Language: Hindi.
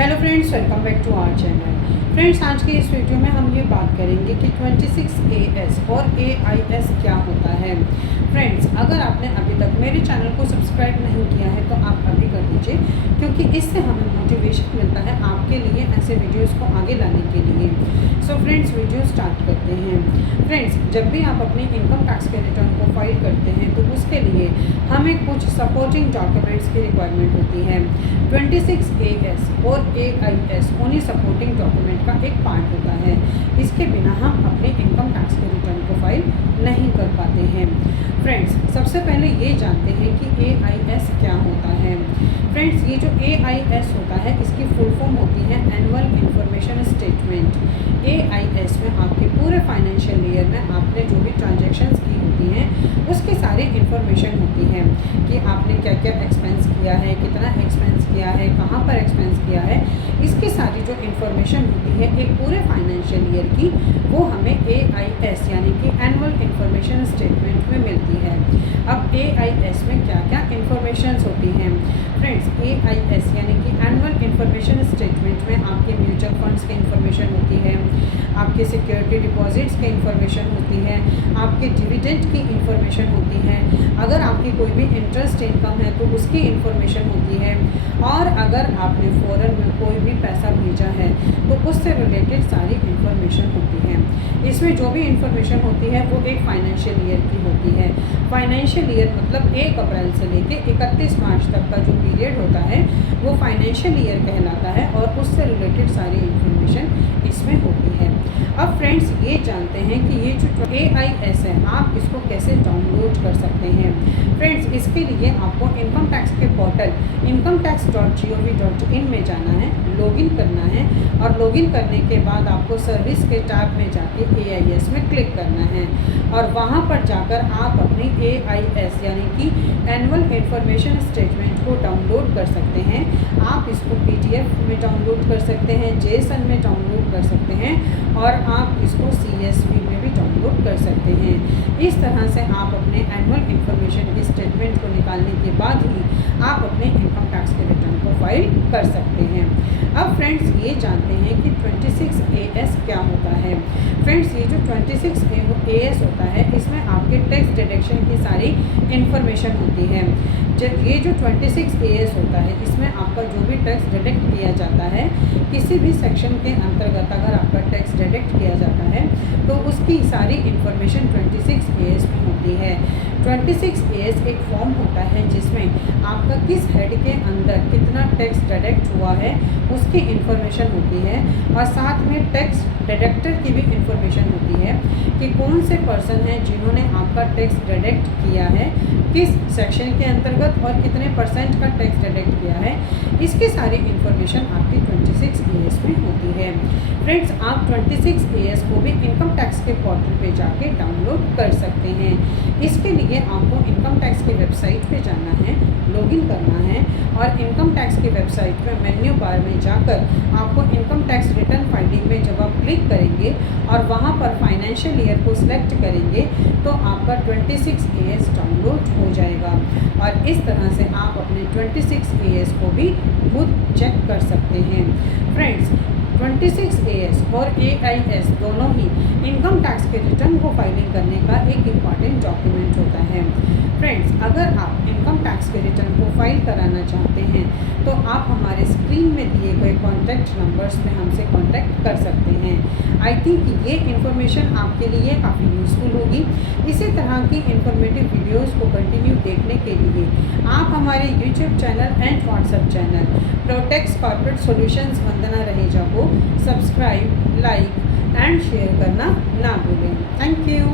Hello friends, welcome back to our channel. Friends, आज के इस वीडियो में हम ये बात करेंगे कि 26AS और AIS क्या होता है। फ्रेंड्स, अगर आपने अभी तक मेरे चैनल को सब्सक्राइब नहीं किया है तो आप अभी कर दीजिए, क्योंकि इससे हमें मोटिवेशन मिलता है आपके लिए ऐसे वीडियोस को आगे लाने के लिए। सो फ्रेंड्स, वीडियो स्टार्ट करते हैं। फ्रेंड्स, जब भी आप अपनी इनकम टैक्स के रिटर्न को फाइल करते हैं तो उसके लिए हमें कुछ सपोर्टिंग डॉक्यूमेंट्स की रिक्वायरमेंट होती है। 26AS और AIS उन्हीं सपोर्टिंग डॉक्यूमेंट का एक पार्ट होता है। इसके बिना हम अपने इनकम टैक्स के रिटर्न को फाइल नहीं कर पाते हैं। फ्रेंड्स, सबसे पहले ये जानते हैं कि AIS क्या होता है। फ्रेंड्स, ये जो AIS होता है इसकी फुल फॉर्म होती है एनुअल इंफॉर्मेशन स्टेटमेंट। AIS में आपके पूरे फाइनेंशियल ईयर में आपने जो भी ट्रांजैक्शंस की होती हैं उसकी सारी इन्फॉर्मेशन होती है कि आपने क्या क्या एक्सपेंस किया है, कितना एक्सपेंस किया है, कहाँ पर एक्सपेंस किया है। इसकी सारी जो इन्फॉर्मेशन होती है एक पूरे फाइनेंशियल ईयर की, वो हमें AIS यानी कि एनुअल इंफॉर्मेशन स्टेटमेंट में मिलती है। अब AIS में क्या क्या इन्फॉर्मेशंस होती हैं। फ्रेंड्स, AIS यानी कि एनुअल इंफॉर्मेशन स्टेटमेंट में आपके म्यूचुअल फंड्स की इन्फॉर्मेशन होती है, आपके सिक्योरिटी डिपॉजिट्स की इन्फॉर्मेशन होती है, आपके डिविडेंड की इन्फॉर्मेशन होती है, अगर आपकी कोई भी इंटरेस्ट इनकम है तो उसकी इन्फॉर्मेशन होती है, और अगर आपने फॉरेन में कोई भी पैसा भेजा है तो उससे रिलेटेड सारी इन्फॉर्मेशन होती है। इसमें जो भी इन्फॉर्मेशन होती है वो एक फाइनेंशियल ईयर की होती है। फाइनेंशियल ईयर मतलब 1 अप्रैल से लेके 31 मार्च तक का जो पीरियड होता है वो फाइनेंशियल ईयर कहलाता है, और उससे रिलेटेड सारी इन्फॉर्मेशन इसमें होती है। अब फ्रेंड्स, ये जानते हैं कि ये जो AIS है आप इसको कैसे डाउनलोड कर सकते हैं। फ्रेंड्स, इसके लिए आपको इनकम टैक्स के पोर्टल incometax.gov.in में जाना है, लॉगिन करना है, और लॉगिन करने के बाद आपको सर्विस के टैब में जाके AIS में क्लिक करना है, और वहाँ पर जाकर आप अपनी AIS यानी कि एनुअल इंफॉर्मेशन स्टेटमेंट को डाउनलोड कर सकते हैं। आप इसको PDF में डाउनलोड कर सकते हैं, JSON में डाउनलोड कर सकते हैं, और आप इसको CSV में भी डाउनलोड कर सकते हैं। इस तरह से आप अपने एनुअल इंफॉर्मेशन की स्टेटमेंट को निकालने के बाद ही आप अपने इनकम टैक्स के रिटर्न को फाइल कर सकते हैं। अब फ्रेंड्स, ये जानते हैं कि 26AS क्या होता है। फ्रेंड्स, ये जो 26AS होता है इसमें आपके टैक्स डिडक्शन की सारी इन्फॉर्मेशन होती है। जब ये जो 26AS होता है इसमें आपका जो भी टैक्स डिडक्ट किया जाता है, किसी भी सेक्शन के अंतर्गत अगर आपका टैक्स डिडक्ट किया जाता है तो उसकी सारी इन्फॉर्मेशन 26AS में होती है। 26AS एक फॉर्म होता है जिसमें आपका किस हेड के अंदर कितना टैक्स डिडक्ट हुआ है उसकी इन्फॉर्मेशन होती है, और साथ में टैक्स डिडक्टर की भी इन्फॉर्मेशन होती है कि कौन से पर्सन हैं जिन्होंने आपका टैक्स डिडक्ट किया है, किस सेक्शन के अंतर्गत और कितने % का टैक्स डिडक्ट किया है। इसकी सारी इन्फॉर्मेशन आपकी 26AS में होती है। फ्रेंड्स, आप 26AS को भी इनकम टैक्स के पोर्टल पे जाके डाउनलोड कर सकते हैं। इसके लिए आपको इनकम टैक्स की वेबसाइट पे जाना है, लॉगिन करना है, और इनकम टैक्स की वेबसाइट पे मेन्यू बार में जाकर आपको इनकम टैक्स रिटर्न फाइलिंग में जब आप क्लिक करेंगे और वहाँ पर फाइनेंशियल ईयर को सिलेक्ट करेंगे तो आपका 26AS डाउनलोड हो जाएगा, और इस तरह से आप अपने 26AS को भी खुद चेक कर सकते हैं। फ्रेंड्स, 26AS और AIS दोनों ही इनकम टैक्स के रिटर्न को फाइलिंग करने का एक इम्पॉर्टेंट डॉक्यूमेंट होता है। फ्रेंड्स, अगर आप इनकम टैक्स के रिटर्न को फाइल कराना चाहते हैं तो आप हमारे स्क्रीन में दिए गए कॉन्टैक्ट नंबर्स में हमसे कॉन्टैक्ट कर सकते हैं। आई थिंक ये इन्फॉर्मेशन आपके लिए काफ़ी यूज़फुल होगी। इसी तरह की इन्फॉर्मेटिव वीडियोज़ को कंटिन्यू देखने के लिए आप हमारे YouTube channel and WhatsApp channel Protex corporate solutions Vandana Raheja को सब्सक्राइब, लाइक एंड शेयर करना ना भूलें। Thank you.